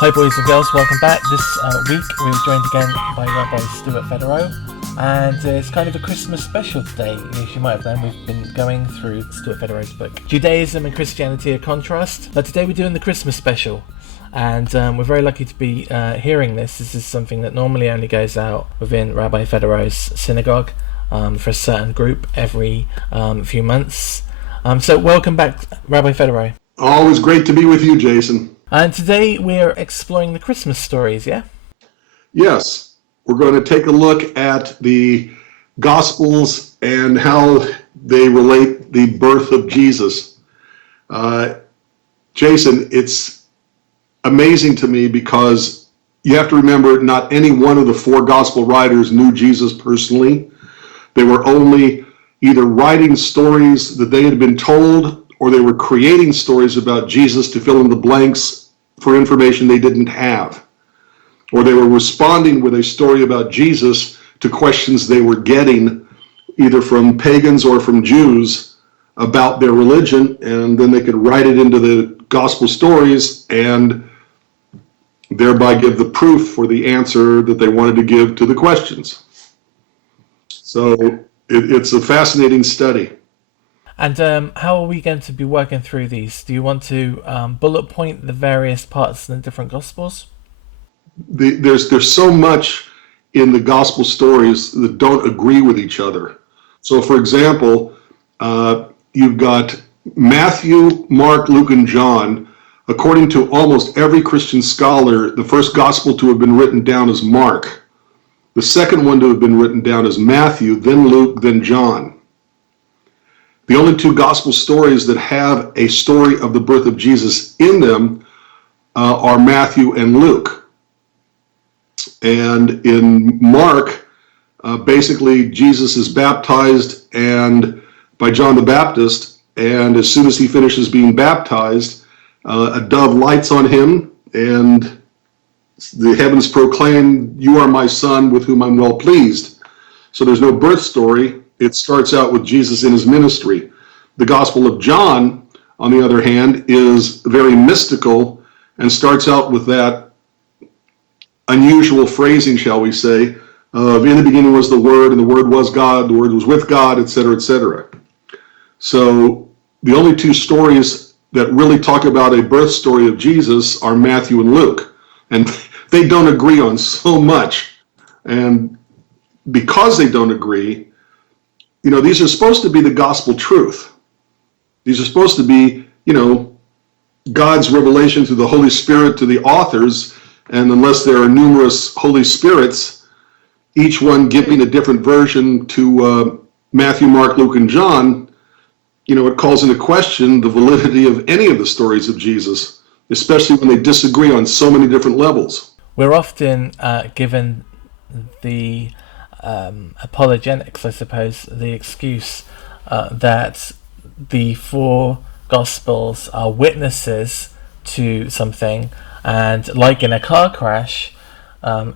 Hi boys and girls, welcome back. This week we were joined again by Rabbi Stuart Federow, and it's kind of a Christmas special today. As you might have known, we've been going through Stuart Federow's book, Judaism and Christianity: A Contrast. But today we're doing the Christmas special, and we're very lucky to be hearing this. This is something that normally only goes out within Rabbi Federow's synagogue for a certain group every few months. So welcome back, Rabbi Federow. Always great to be with you, Jason. And today we're exploring the Christmas stories, yeah? Yes, we're going to take a look at the Gospels and how they relate the birth of Jesus. Jason, it's amazing to me because you have to remember not any one of the four Gospel writers knew Jesus personally. They were only either writing stories that they had been told, or they were creating stories about Jesus to fill in the blanks for information they didn't have. Or they were responding with a story about Jesus to questions they were getting either from pagans or from Jews about their religion, and then they could write it into the gospel stories and thereby give the proof for the answer that they wanted to give to the questions. So it's a fascinating study. And how are we going to be working through these? Do you want to bullet point the various parts in the different Gospels? There's so much in the Gospel stories that don't agree with each other. So, for example, you've got Matthew, Mark, Luke, and John. According to almost every Christian scholar, the first Gospel to have been written down is Mark. The second one to have been written down is Matthew, then Luke, then John. The only two gospel stories that have a story of the birth of Jesus in them are Matthew and Luke. And in Mark, basically Jesus is baptized and by John the Baptist, and as soon as he finishes being baptized, a dove lights on him, and the heavens proclaim, "You are my son with whom I'm well pleased." So there's no birth story. It starts out with Jesus in his ministry. The Gospel of John, on the other hand, is very mystical and starts out with that unusual phrasing, shall we say, of "in the beginning was the Word, and the Word was God, the Word was with God," etc., etc. So the only two stories that really talk about a birth story of Jesus are Matthew and Luke. And they don't agree on so much. And because they don't agree, you know, these are supposed to be the gospel truth. These are supposed to be, you know, God's revelation through the Holy Spirit to the authors. And unless there are numerous Holy Spirits, each one giving a different version to Matthew, Mark, Luke, and John, you know, it calls into question the validity of any of the stories of Jesus, especially when they disagree on so many different levels. We're often given the apologetics, I suppose, the excuse that the four Gospels are witnesses to something, and like in a car crash,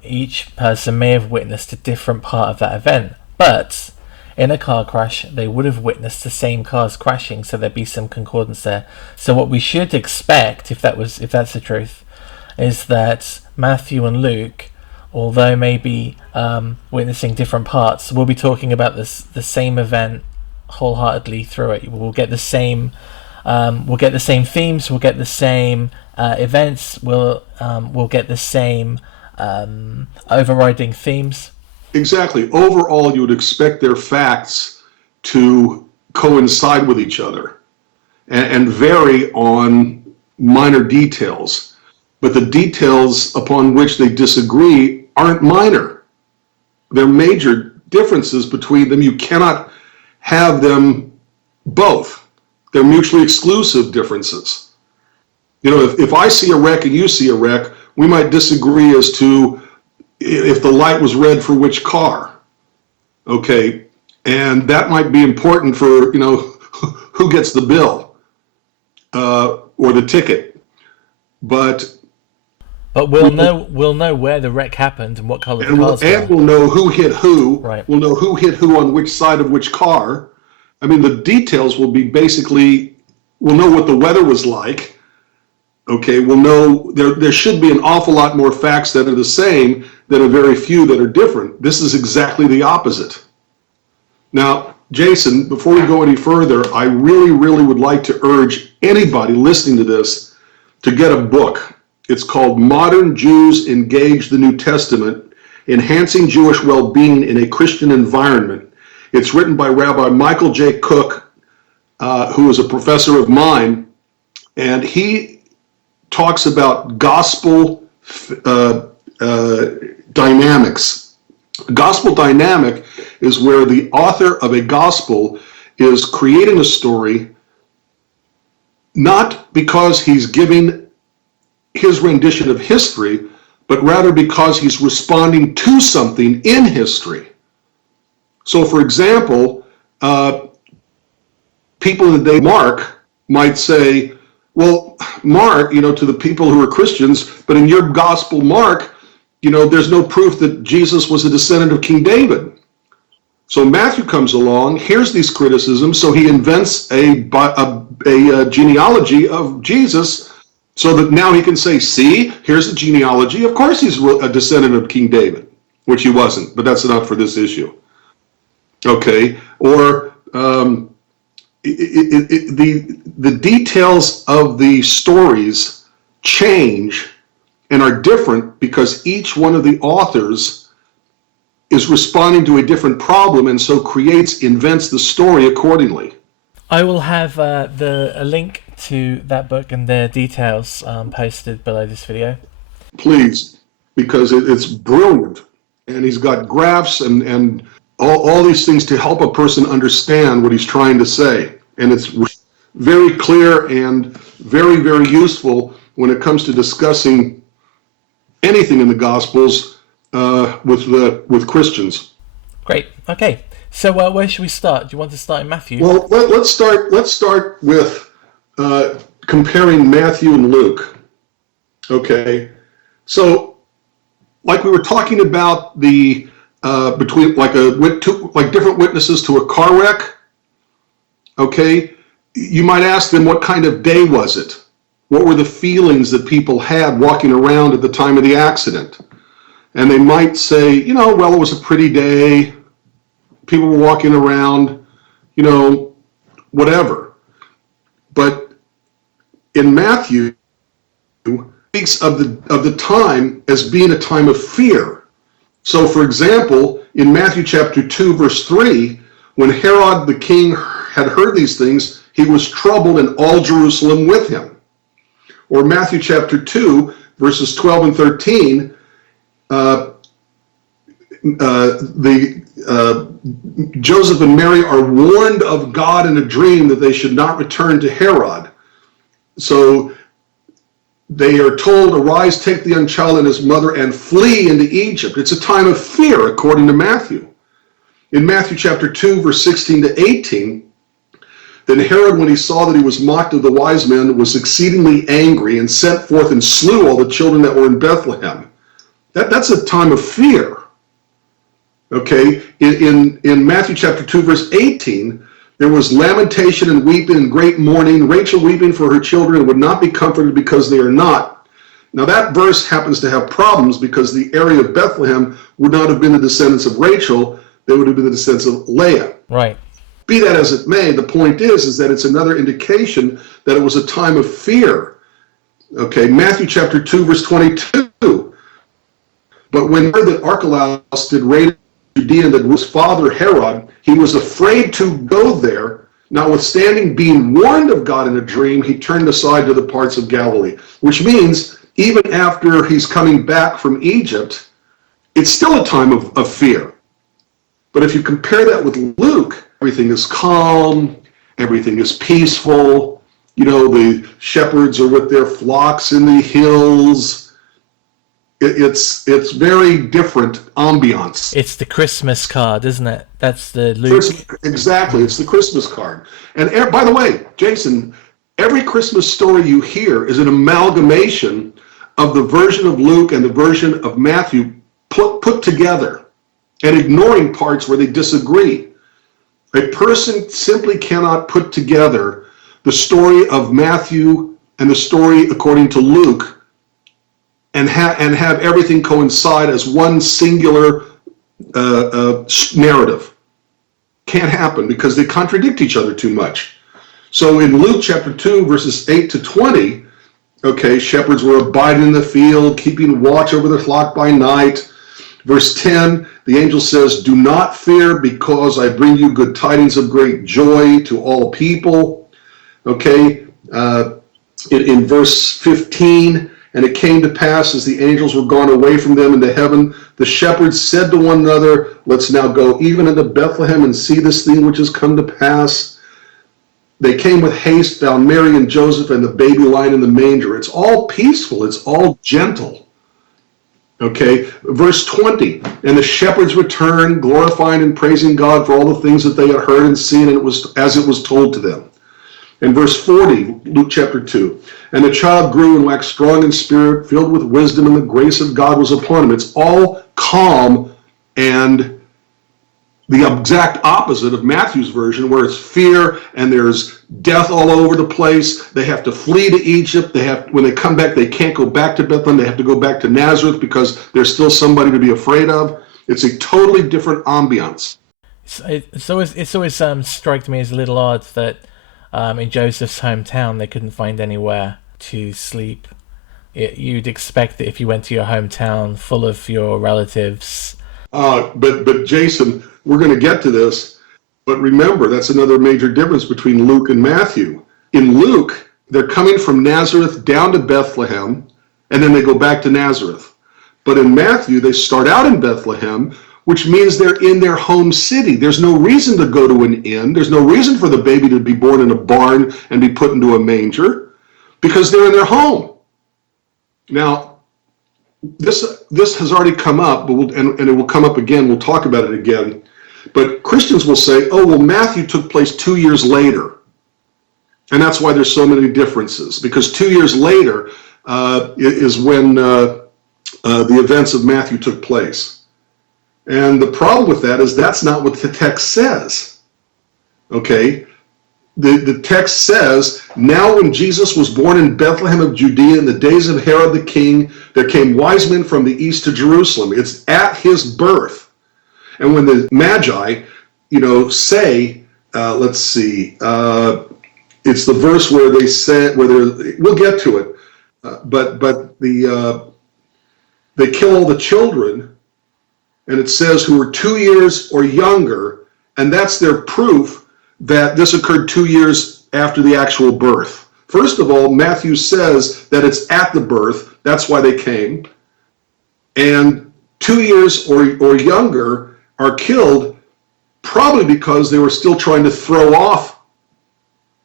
each person may have witnessed a different part of that event, but in a car crash they would have witnessed the same cars crashing, so there'd be some concordance there. So what we should expect, if that's the truth, is that Matthew and Luke, although maybe witnessing different parts, we'll be talking about the same event wholeheartedly through it. We'll get the same themes. We'll get the same events. We'll get the same overriding themes. Exactly. Overall, you would expect their facts to coincide with each other and vary on minor details. But the details upon which they disagree aren't minor. They're major differences between them. You cannot have them both. They're mutually exclusive differences. You know, if I see a wreck and you see a wreck, we might disagree as to if the light was red for which car. Okay, and that might be important for, you know, who gets the bill or the ticket. But we'll know where the wreck happened and what color the cars were. And we'll know who hit who. Right. We'll know who hit who on which side of which car. I mean, the details will be basically, we'll know what the weather was like. okay, will know there should be an awful lot more facts that are the same than a very few that are different. This is exactly the opposite. Now, Jason, before we go any further, I really, really would like to urge anybody listening to this to get a book. It's called Modern Jews Engage the New Testament, Enhancing Jewish Well-Being in a Christian Environment. It's written by Rabbi Michael J. Cook, who is a professor of mine, and he talks about gospel dynamics. Gospel dynamic is where the author of a gospel is creating a story not because he's giving his rendition of history, but rather because he's responding to something in history. So, for example, people in the day Mark might say, well, Mark, to the people who are Christians, but in your gospel, Mark, there's no proof that Jesus was a descendant of King David. So Matthew comes along, hears these criticisms, so he invents a genealogy of Jesus so that now he can say, see, here's the genealogy. Of course he's a descendant of King David, which he wasn't, but that's enough for this issue. Okay, or the details of the stories change and are different because each one of the authors is responding to a different problem and so invents the story accordingly. I will have a link to that book and the details posted below this video. Please, because it's brilliant, and he's got graphs and all these things to help a person understand what he's trying to say. And it's very clear and very, very useful when it comes to discussing anything in the Gospels with Christians. Great. Okay. So where should we start? Do you want to start in Matthew? Well, let's start with comparing Matthew and Luke. Okay. So, like we were talking about the between different witnesses to a car wreck. Okay, you might ask them, what kind of day was it? What were the feelings that people had walking around at the time of the accident? And they might say, well, it was a pretty day. People were walking around, whatever. But in Matthew, it speaks of the time as being a time of fear. So, for example, in Matthew chapter 2, verse 3, when Herod the king had heard these things, he was troubled, and all Jerusalem with him. Or Matthew chapter 2, verses 12 and 13, Joseph and Mary are warned of God in a dream that they should not return to Herod. So they are told, arise, take the young child and his mother and flee into Egypt. It's a time of fear, according to Matthew. In Matthew chapter 2, verse 16 to 18, then Herod, when he saw that he was mocked of the wise men, was exceedingly angry and sent forth and slew all the children that were in Bethlehem. That's a time of fear. Okay, in Matthew chapter 2, verse 18, there was lamentation and weeping and great mourning, Rachel weeping for her children and would not be comforted because they are not. Now that verse happens to have problems because the area of Bethlehem would not have been the descendants of Rachel, they would have been the descendants of Leah. Right. Be that as it may, the point is that it's another indication that it was a time of fear. Okay, Matthew chapter 2, verse 22. But when heard that Archelaus did reign in Judea and that his father Herod, he was afraid to go there. Notwithstanding being warned of God in a dream, he turned aside to the parts of Galilee. Which means, even after he's coming back from Egypt, it's still a time of fear. But if you compare that with Luke, everything is calm, everything is peaceful. The shepherds are with their flocks in the hills. It's very different ambiance. It's the Christmas card, isn't it? That's the Luke. Exactly, it's the Christmas card. And by the way, Jason, every Christmas story you hear is an amalgamation of the version of Luke and the version of Matthew put together, and ignoring parts where they disagree. A person simply cannot put together the story of Matthew and the story according to Luke and have everything coincide as one singular narrative. Can't happen because they contradict each other too much. So in Luke chapter 2, verses 8 to 20, okay, shepherds were abiding in the field, keeping watch over the flock by night. Verse 10, the angel says, "Do not fear, because I bring you good tidings of great joy to all people." Okay, in verse 15, "And it came to pass, as the angels were gone away from them into heaven, the shepherds said to one another, Let's now go even into Bethlehem and see this thing which has come to pass. They came with haste, found Mary and Joseph and the baby lying in the manger." It's all peaceful. It's all gentle. Okay, verse 20, "And the shepherds returned, glorifying and praising God for all the things that they had heard and seen, and it was as it was told to them." In verse 40, Luke chapter 2, "And the child grew and waxed strong in spirit, filled with wisdom, and the grace of God was upon him." It's all calm and the exact opposite of Matthew's version, where it's fear and there's death all over the place. They have to flee to Egypt. When they come back, they can't go back to Bethlehem. They have to go back to Nazareth because there's still somebody to be afraid of. It's a totally different ambiance. It's always struck me as a little odd that in Joseph's hometown they couldn't find anywhere to sleep. You'd expect that if you went to your hometown full of your relatives. But Jason, we're going to get to this, but remember, that's another major difference between Luke and Matthew. In Luke, they're coming from Nazareth down to Bethlehem, and then they go back to Nazareth. But in Matthew, they start out in Bethlehem, which means they're in their home city. There's no reason to go to an inn. There's no reason for the baby to be born in a barn and be put into a manger, because they're in their home. Now, this has already come up, but and it will come up again. We'll talk about it again. But Christians will say, "Oh, well, Matthew took place 2 years later." And that's why there's so many differences, because 2 years later is when the events of Matthew took place. And the problem with that is that's not what the text says. Okay? The text says, "Now when Jesus was born in Bethlehem of Judea in the days of Herod the king, there came wise men from the east to Jerusalem." It's at his birth. And when the Magi, say, let's see, it's the verse where they said, we'll get to it, but they kill all the children, and it says who were 2 years or younger, and that's their proof that this occurred 2 years after the actual birth. First of all, Matthew says that it's at the birth. That's why they came. And 2 years or younger are killed probably because they were still trying to throw off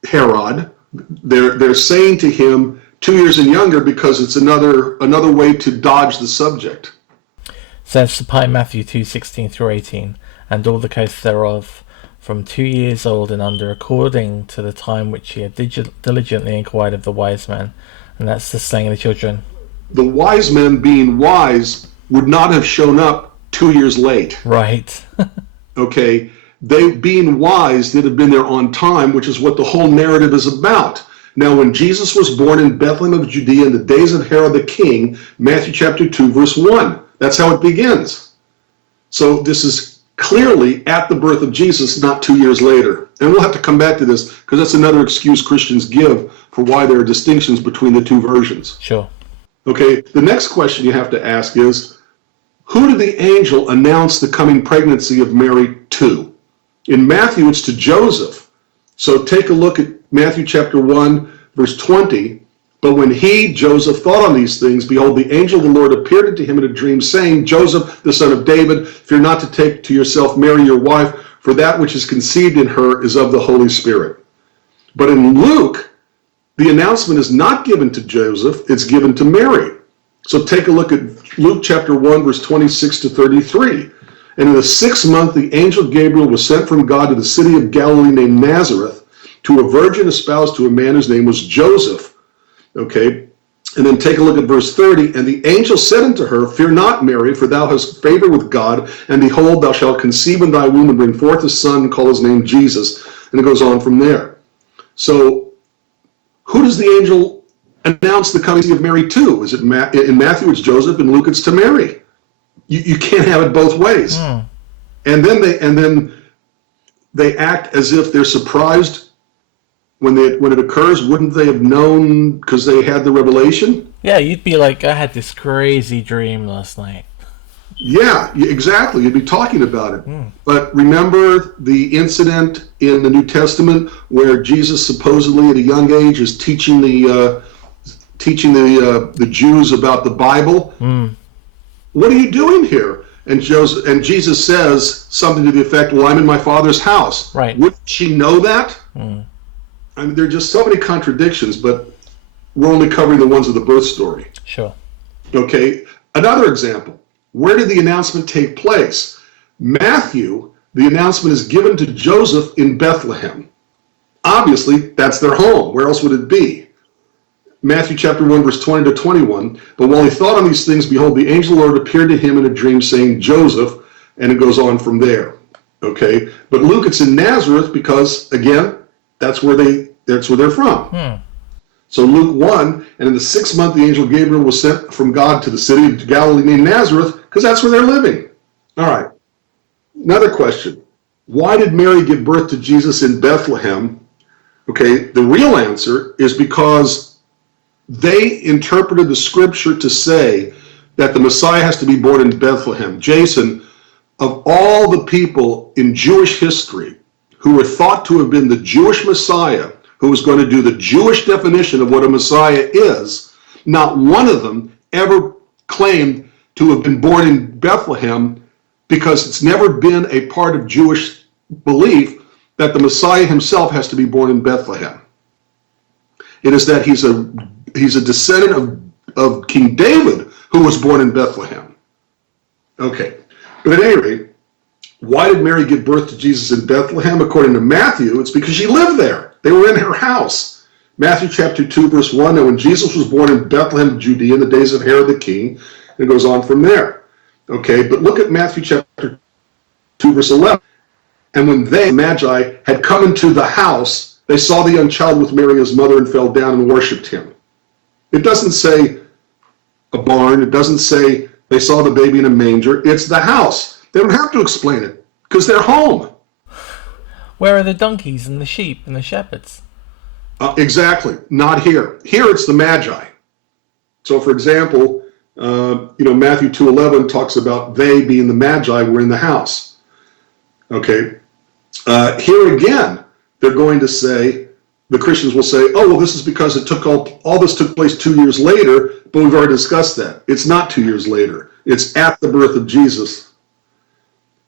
Herod. They're saying to him 2 years and younger because it's another way to dodge the subject. Says supply Matthew 2:16 through 18, "And all the coasts thereof, from 2 years old and under, according to the time which he had diligently inquired of the wise men." And that's the slaying of the children. The wise men, being wise, would not have shown up 2 years late. Right. Okay? They, being wise, they'd have been there on time, which is what the whole narrative is about. Now, when Jesus was born in Bethlehem of Judea in the days of Herod the king, Matthew chapter 2, verse 1. That's how it begins. So this is clearly at the birth of Jesus, not 2 years later. And we'll have to come back to this, because that's another excuse Christians give for why there are distinctions between the two versions. Sure. Okay, the next question you have to ask is, who did the angel announce the coming pregnancy of Mary to? In Matthew, it's to Joseph. So take a look at Matthew chapter 1, verse 20. "But when he, Joseph, thought on these things, behold, the angel of the Lord appeared unto him in a dream, saying, Joseph, the son of David, fear not to take to yourself Mary your wife, for that which is conceived in her is of the Holy Spirit." But in Luke, the announcement is not given to Joseph, it's given to Mary. So take a look at Luke chapter 1, verse 26 to 33. "And in the 6th month, the angel Gabriel was sent from God to the city of Galilee named Nazareth, to a virgin espoused to a man whose name was Joseph." Okay, and then take a look at verse 30. "And the angel said unto her, Fear not, Mary, for thou hast favor with God, and behold, thou shalt conceive in thy womb and bring forth a son, and call his name Jesus." And it goes on from there. So who does the angel announce the coming of Mary too? Is it in Matthew it's Joseph, and Luke it's to Mary? You can't have it both ways. And then they act as if they're surprised when it occurs. Wouldn't they have known because they had the revelation? Yeah, you'd be like, I had this crazy dream last night. Yeah, exactly. You'd be talking about it. But remember the incident in the New Testament where Jesus supposedly at a young age is teaching the Jews about the Bible? What are you doing here? And Jesus says something to the effect, well, I'm in my Father's house. Right. Wouldn't she know that? I mean, there are just so many contradictions, but we're only covering the ones of the birth story. Sure. Okay, another example. Where did the announcement take place? Matthew, the announcement is given to Joseph in Bethlehem. Obviously, that's their home. Where else would it be? Matthew chapter 1, verse 20 to 21. But while he thought on these things, behold, the angel of the Lord appeared to him in a dream, saying, Joseph, and it goes on from there. Okay, but Luke, it's in Nazareth because, again, that's where they're from. So Luke 1, and in the 6th month the angel Gabriel was sent from God to the city of Galilee named Nazareth, because that's where they're living. All right. Another question. Why did Mary give birth to Jesus in Bethlehem? Okay, the real answer is because they interpreted the scripture to say that the Messiah has to be born in Bethlehem. Jason, of all the people in Jewish history who were thought to have been the Jewish Messiah, who was going to do the Jewish definition of what a Messiah is, not one of them ever claimed to have been born in Bethlehem, because it's never been a part of Jewish belief that the Messiah himself has to be born in Bethlehem. It is that he's a descendant of King David who was born in Bethlehem. Okay, but at any rate, why did Mary give birth to Jesus in Bethlehem? According to Matthew, it's because she lived there. They were in her house. Matthew chapter 2, verse 1, now when Jesus was born in Bethlehem of Judea in the days of Herod the king, it goes on from there. Okay, but look at Matthew chapter 2, verse 11. And when they, Magi, had come into the house, they saw the young child with Mary his mother and fell down and worshipped him. It doesn't say a barn. It doesn't say they saw the baby in a manger. It's the house. They don't have to explain it because they're home. Where are the donkeys and the sheep and the shepherds? Exactly. Not here. Here it's the Magi. So, for example, Matthew 2:11 talks about they being the Magi were in the house. Okay. Here again, they're going to say, the Christians will say, oh, well, this is because it took all this took place 2 years later, but we've already discussed that. It's not 2 years later. It's at the birth of Jesus.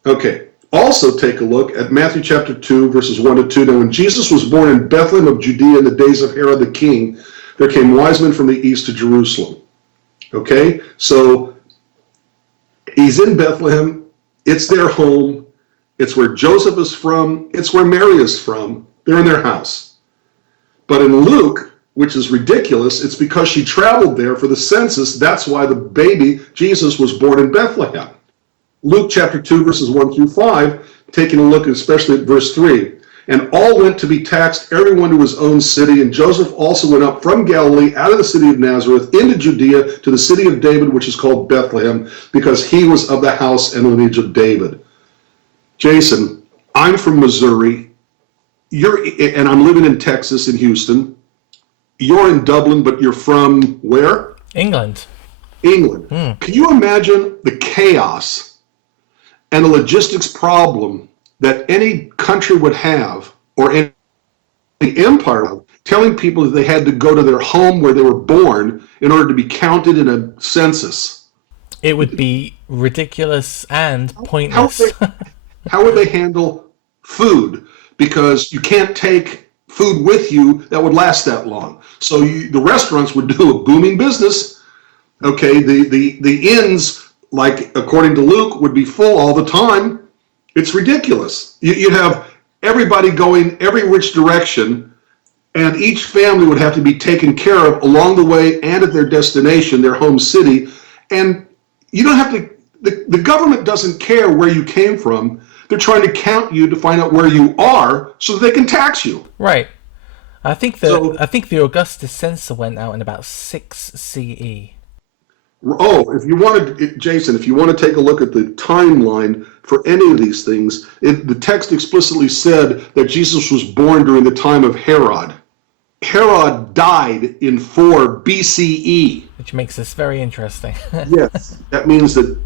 Okay. Also take a look at Matthew chapter 2, verses 1 to 2. Now, when Jesus was born in Bethlehem of Judea in the days of Herod the king, there came wise men from the east to Jerusalem. Okay? So, he's in Bethlehem. It's their home. It's where Joseph is from. It's where Mary is from. They're in their house. But in Luke, which is ridiculous, it's because she traveled there for the census. That's why the baby, Jesus, was born in Bethlehem. Luke chapter 2, verses 1 through 5, taking a look especially at verse 3. And all went to be taxed, everyone to his own city. And Joseph also went up from Galilee, out of the city of Nazareth, into Judea, to the city of David, which is called Bethlehem, because he was of the house and lineage of David. Jason, I'm from Missouri. And I'm living in Texas, in Houston. You're in Dublin, but you're from where? England. Can you imagine the chaos and the logistics problem that any country would have, or any empire, telling people that they had to go to their home where they were born in order to be counted in a census? It would be ridiculous and pointless. How would they handle food? Because you can't take food with you that would last that long. So the restaurants would do a booming business. Okay, the inns, like according to Luke, would be full all the time. It's ridiculous. You'd have everybody going every which direction, and each family would have to be taken care of along the way and at their destination, their home city. And you don't have to, the government doesn't care where you came from. They're trying to count you to find out where you are so that they can tax you. Right. I think So, the Augustus censor went out in about 6 CE. oh, if you wanted, Jason, if you want to take a look at the timeline for any of these things, the text explicitly said that Jesus was born during the time of Herod. Herod died in 4 BCE. Which makes this very interesting. Yes. That means that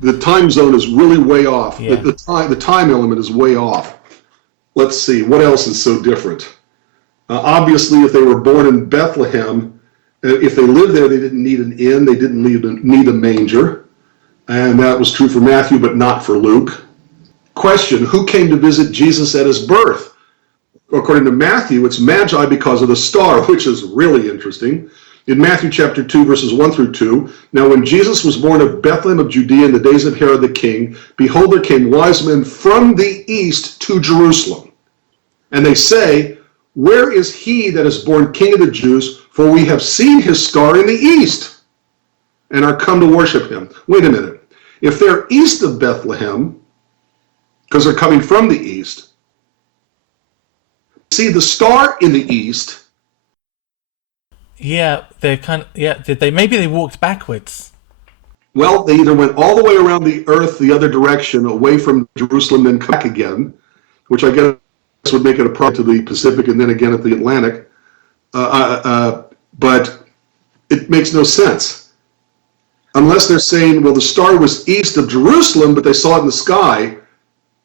the time zone is really way off. Yeah. The time element is way off. Let's see, what else is so different? Obviously, if they were born in Bethlehem, if they lived there, they didn't need an inn, they didn't need a manger. And that was true for Matthew, but not for Luke. Question, who came to visit Jesus at his birth? According to Matthew, it's Magi because of the star, which is really interesting. In Matthew chapter 2, verses 1 through 2, now when Jesus was born of Bethlehem of Judea in the days of Herod the king, behold, there came wise men from the east to Jerusalem. And they say, where is he that is born King of the Jews? For we have seen his star in the east and are come to worship him. Wait a minute. If they're east of Bethlehem, because they're coming from the east, see the star in the east. Yeah, did they maybe they walked backwards? Well, they either went all the way around the earth the other direction, away from Jerusalem, then come back again, which I guess would make it a problem to the Pacific and then again at the Atlantic. But it makes no sense. Unless they're saying, well, the star was east of Jerusalem, but they saw it in the sky.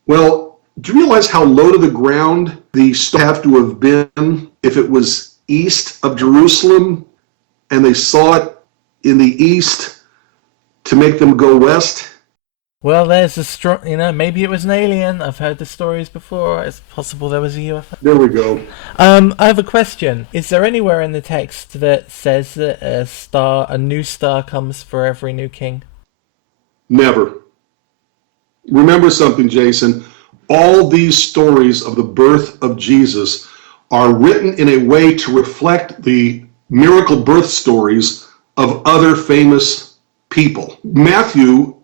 Well, do you realize how low to the ground the star have to have been if it was east of Jerusalem and they saw it in the east to make them go west? Well, there's a strong, maybe it was an alien. I've heard the stories before. It's possible there was a UFO. There we go. I have a question. Is there anywhere in the text that says that a new star comes for every new king? Never. Remember something, Jason. All these stories of the birth of Jesus are written in a way to reflect the miracle birth stories of other famous people. Matthew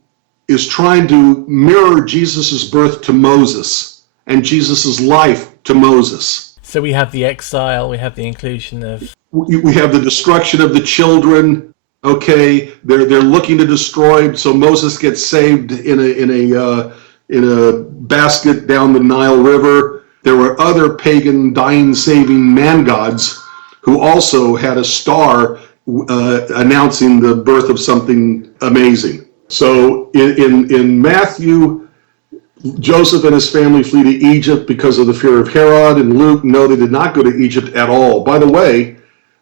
is trying to mirror Jesus's birth to Moses and Jesus's life to Moses. So we have the exile, we have the inclusion of... We have the destruction of the children. Okay, they're looking to destroy, so Moses gets saved in a basket down the Nile River. There were other pagan dying saving man gods who also had a star announcing the birth of something amazing. So in Matthew, Joseph and his family flee to Egypt because of the fear of Herod. In Luke, no, they did not go to Egypt at all. By the way,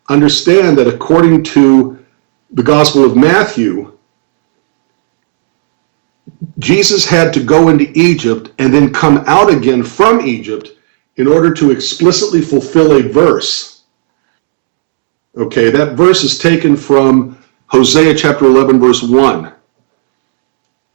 understand that according to the Gospel of Matthew, Jesus had to go into Egypt and then come out again from Egypt in order to explicitly fulfill a verse. Okay, that verse is taken from Hosea chapter 11, verse 1.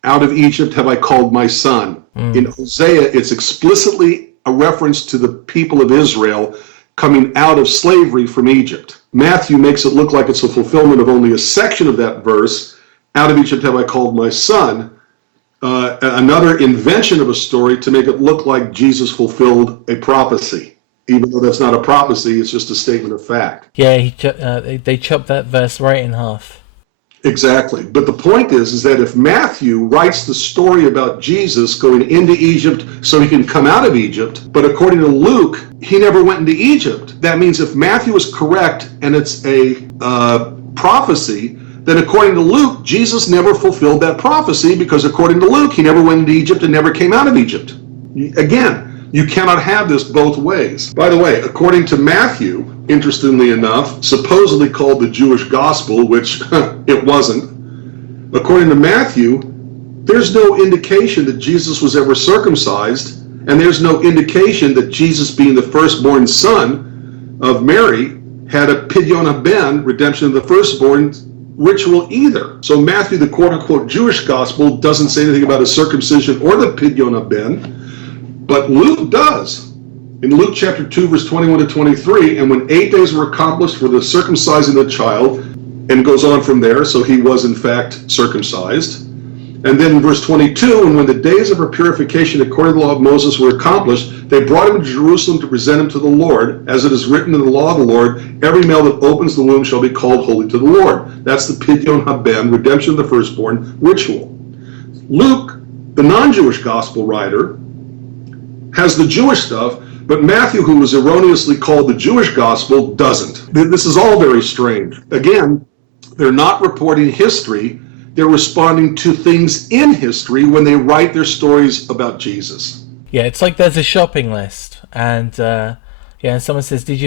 Out of Egypt have I called my son. In Hosea, it's explicitly a reference to the people of Israel coming out of slavery from Egypt. Matthew makes it look like it's a fulfillment of only a section of that verse. Out of Egypt have I called my son. Another invention of a story to make it look like Jesus fulfilled a prophecy. Even though that's not a prophecy, it's just a statement of fact. Yeah, they chopped that verse right in half. Exactly. But the point is that if Matthew writes the story about Jesus going into Egypt so he can come out of Egypt, but according to Luke, he never went into Egypt. That means if Matthew is correct and it's a prophecy, then according to Luke, Jesus never fulfilled that prophecy because according to Luke, he never went into Egypt and never came out of Egypt. Again, you cannot have this both ways. By the way, according to Matthew, interestingly enough, supposedly called the Jewish gospel, which it wasn't, according to Matthew, there's no indication that Jesus was ever circumcised, and there's no indication that Jesus, being the firstborn son of Mary, had a Pidyon haben, redemption of the firstborn, ritual either. So Matthew, the quote-unquote Jewish gospel, doesn't say anything about a circumcision or the Pidyon haben, but Luke does. In Luke chapter 2, verse 21 to 23, and when 8 days were accomplished for the circumcising of the child, and goes on from there, so he was in fact circumcised, And then in verse 22, and when the days of her purification according to the law of Moses were accomplished, they brought him to Jerusalem to present him to the Lord. As it is written in the law of the Lord, every male that opens the womb shall be called holy to the Lord. That's the Pidyon Haben, redemption of the firstborn ritual. Luke, the non-Jewish gospel writer, has the Jewish stuff, but Matthew, who was erroneously called the Jewish gospel, doesn't. This is all very strange. Again, they're not reporting history. They're responding to things in history when they write their stories about Jesus. Yeah, it's like there's a shopping list, and and someone says, "Did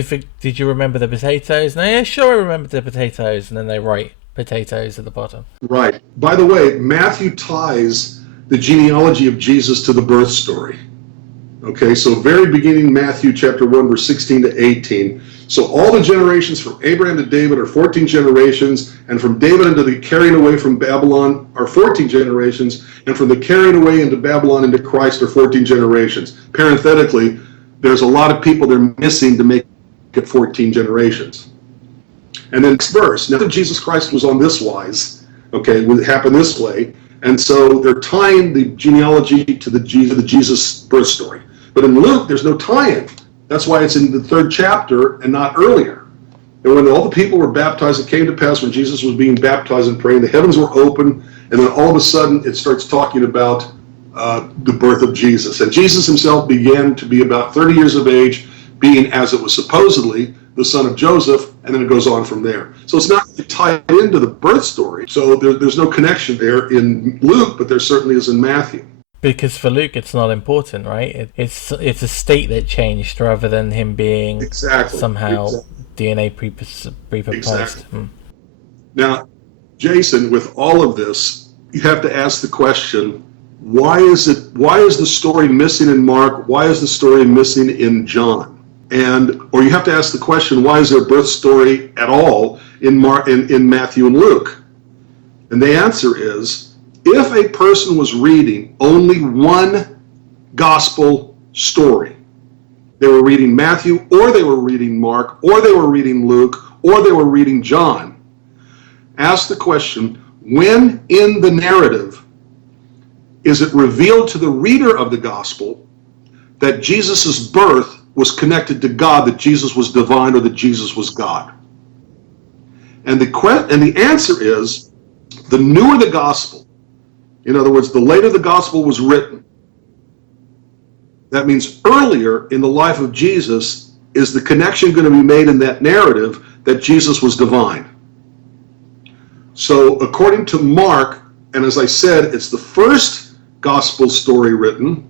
you remember the potatoes?" And yeah, sure, I remember the potatoes, and then they write potatoes at the bottom. Right. By the way, Matthew ties the genealogy of Jesus to the birth story. Okay, so very beginning, Matthew chapter 1, verse 16 to 18. So all the generations from Abraham to David are 14 generations, and from David into the carrying away from Babylon are 14 generations, and from the carrying away into Babylon into Christ are 14 generations. Parenthetically, there's a lot of people they're missing to make it 14 generations. And then next verse, now that Jesus Christ was on this wise, okay, it happened this way, and so they're tying the genealogy to the Jesus birth story. But in Luke, there's no tie-in. That's why it's in the 3rd chapter and not earlier. And when all the people were baptized, it came to pass when Jesus was being baptized and praying, the heavens were open, and then all of a sudden it starts talking about the birth of Jesus. And Jesus himself began to be about 30 years of age, being, as it was supposedly, the son of Joseph, and then it goes on from there. So it's not tied into the birth story. So there's no connection there in Luke, but there certainly is in Matthew. Because for Luke, it's not important, right? It's a state that changed rather than him being somehow DNA preposed. Exactly. Now, Jason, with all of this, you have to ask the question: why is the story missing in Mark? Why is the story missing in John? Or you have to ask the question: why is there a birth story at all in Matthew and Luke? And the answer is, if a person was reading only one gospel story, they were reading Matthew, or they were reading Mark, or they were reading Luke, or they were reading John, ask the question: when in the narrative is it revealed to the reader of the gospel that Jesus' birth was connected to God, that Jesus was divine, or that Jesus was God? And the answer is, the newer the gospel, in other words, the later the gospel was written, that means earlier in the life of Jesus is the connection going to be made in that narrative that Jesus was divine. So according to Mark, and as I said, it's the first gospel story written.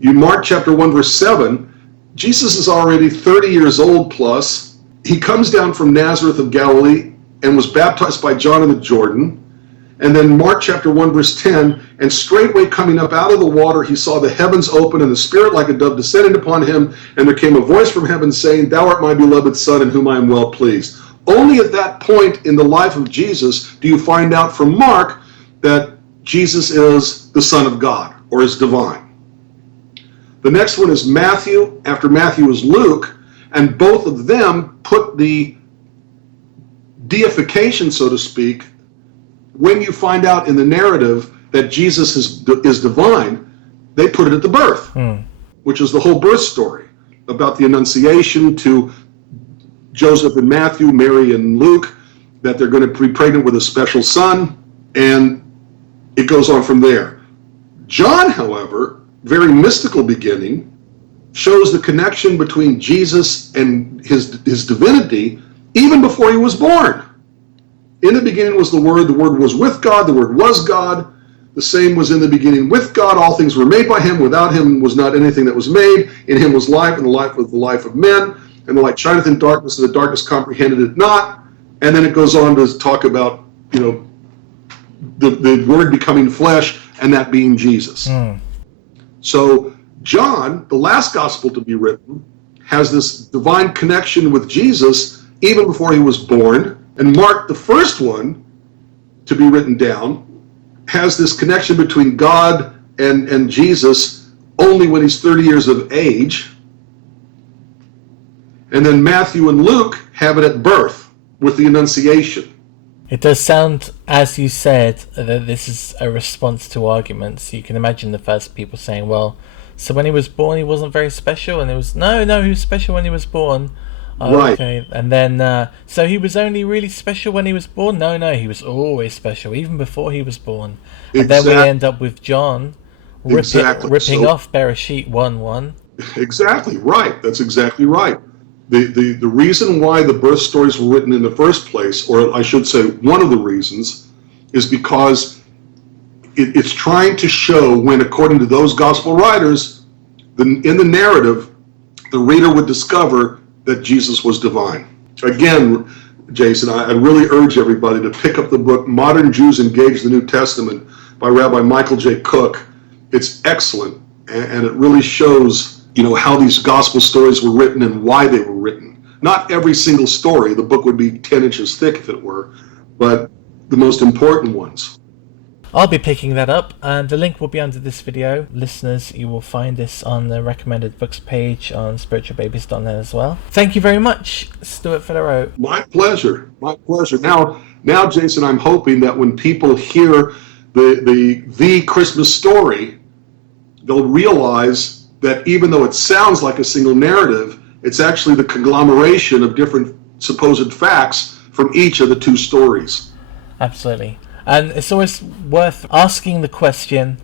You Mark chapter 1, verse 7, Jesus is already 30 years old plus. He comes down from Nazareth of Galilee and was baptized by John in the Jordan. And then Mark chapter 1, verse 10, and straightway coming up out of the water, he saw the heavens open, and the Spirit like a dove descended upon him, and there came a voice from heaven saying, "Thou art my beloved Son, in whom I am well pleased." Only at that point in the life of Jesus do you find out from Mark that Jesus is the Son of God, or is divine. The next one is Matthew. After Matthew is Luke, and both of them put the deification, so to speak, when you find out in the narrative that Jesus is divine, they put it at the birth, which is the whole birth story about the Annunciation to Joseph and Matthew, Mary and Luke, that they're going to be pregnant with a special son, and it goes on from there. John, however, very mystical beginning, shows the connection between Jesus and his divinity even before he was born. In the beginning was the Word was with God, the Word was God, the same was in the beginning with God, all things were made by him, without him was not anything that was made, in him was life, and the life was the life of men, and the light shineth in darkness, and the darkness comprehended it not. And then it goes on to talk about, the Word becoming flesh, and that being Jesus. So John, the last gospel to be written, has this divine connection with Jesus even before he was born. And Mark, the first one to be written down, has this connection between God and Jesus only when he's 30 years of age. And then Matthew and Luke have it at birth with the Annunciation. It does sound, as you said, that this is a response to arguments. You can imagine the first people saying, well, so when he was born, he wasn't very special, and it was, no, he was special when he was born. Oh, Right. okay, and then, so he was only really special when he was born? No, he was always special, even before he was born. And then we end up with John ripping off Bereshit 1:1. Exactly right. That's exactly right. The reason why the birth stories were written in the first place, or I should say one of the reasons, is because it's trying to show when, according to those gospel writers, in the narrative, the reader would discover that Jesus was divine. Again, Jason, I really urge everybody to pick up the book Modern Jews Engage the New Testament by Rabbi Michael J. Cook. It's excellent, and it really shows how these gospel stories were written and why they were written. Not every single story. The book would be 10 inches thick if it were, but the most important ones. I'll be picking that up, and the link will be under this video. Listeners, you will find this on the recommended books page on spiritualbabies.net as well. Thank you very much, Stuart Federow. My pleasure. Now, Jason, I'm hoping that when people hear the Christmas story, they'll realize that even though it sounds like a single narrative, it's actually the conglomeration of different supposed facts from each of the two stories. Absolutely. And it's always worth asking the question,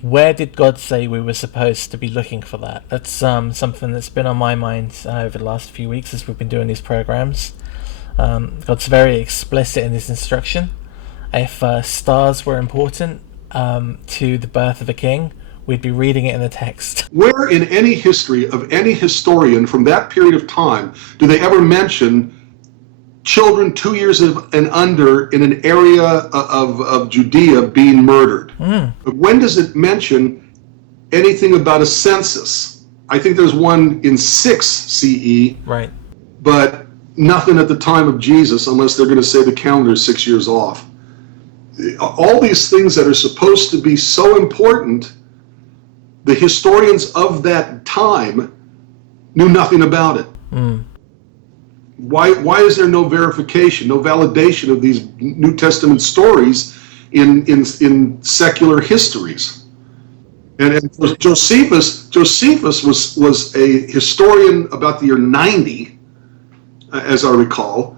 where did God say we were supposed to be looking for that? That's something that's been on my mind over the last few weeks as we've been doing these programs. God's very explicit in his instruction. If stars were important to the birth of a king, we'd be reading it in the text. Where in any history of any historian from that period of time do they ever mention children 2 years and under in an area of Judea being murdered? When does it mention anything about a census? I think there's one in 6 CE, right? But nothing at the time of Jesus, unless they're going to say the calendar is 6 years off. All these things that are supposed to be so important, the historians of that time knew nothing about it. Why is there no verification, no validation of these New Testament stories in secular histories? And Josephus was a historian about the year 90, as I recall,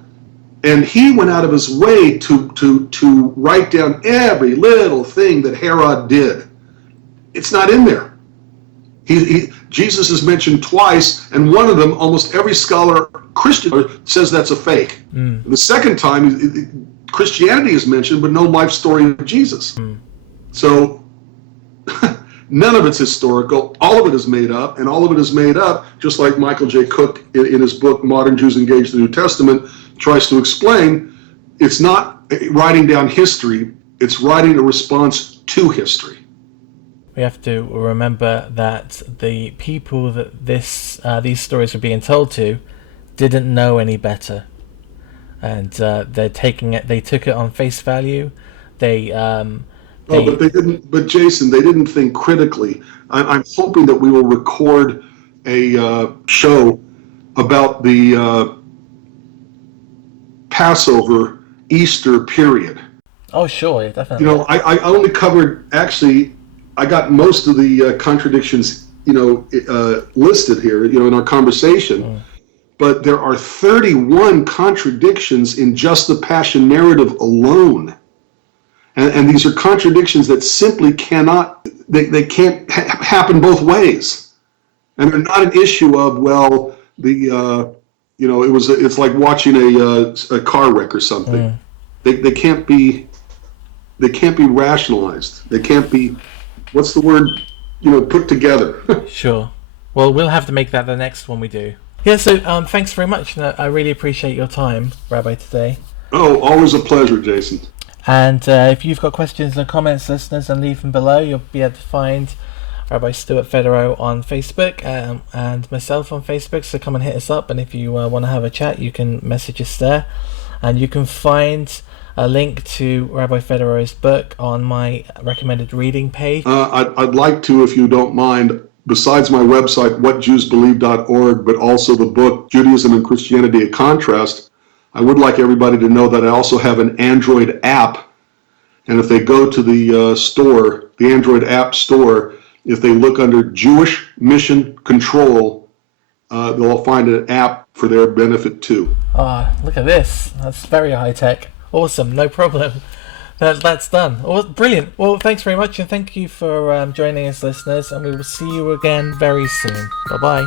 and he went out of his way to write down every little thing that Herod did. It's not in there. Jesus is mentioned twice, and one of them, almost every Christian says that's a fake. The second time, Christianity is mentioned, but no life story of Jesus. So none of it's historical. All of it is made up, and all of it is made up, just like Michael J. Cook in his book, Modern Jews Engage the New Testament, tries to explain. It's not writing down history, it's writing a response to history. We have to remember that the people that these stories were being told to didn't know any better, and they're taking it. They took it on face value. But they didn't. But Jason, they didn't think critically. I'm hoping that we will record a show about the Passover Easter period. Oh, sure, yeah, definitely. I only covered, actually, I got most of the contradictions, listed here, in our conversation. But there are 31 contradictions in just the Passion narrative alone. And these are contradictions that simply cannot, they can't happen both ways. And they're not an issue of, it's like watching a car wreck or something. They can't be rationalized. They can't be, what's the word, put together. Sure. Well, we'll have to make that the next one we do. Yeah, so thanks very much. I really appreciate your time, Rabbi, today. Oh, always a pleasure, Jason. And if you've got questions or comments, listeners, and leave them below, you'll be able to find Rabbi Stuart Federow on Facebook and myself on Facebook, so come and hit us up. And if you want to have a chat, you can message us there. And you can find a link to Rabbi Federow's book on my recommended reading page. I'd like to, if you don't mind, besides my website, whatjewsbelieve.org, but also the book, Judaism and Christianity, A Contrast, I would like everybody to know that I also have an Android app. And if they go to the store, the Android app store, if they look under Jewish Mission Control, they'll find an app for their benefit too. Ah, look at this. That's very high tech. Awesome, no problem. That's done. Oh, brilliant. Well, thanks very much, and thank you for joining us, listeners, and we will see you again very soon. Bye-bye.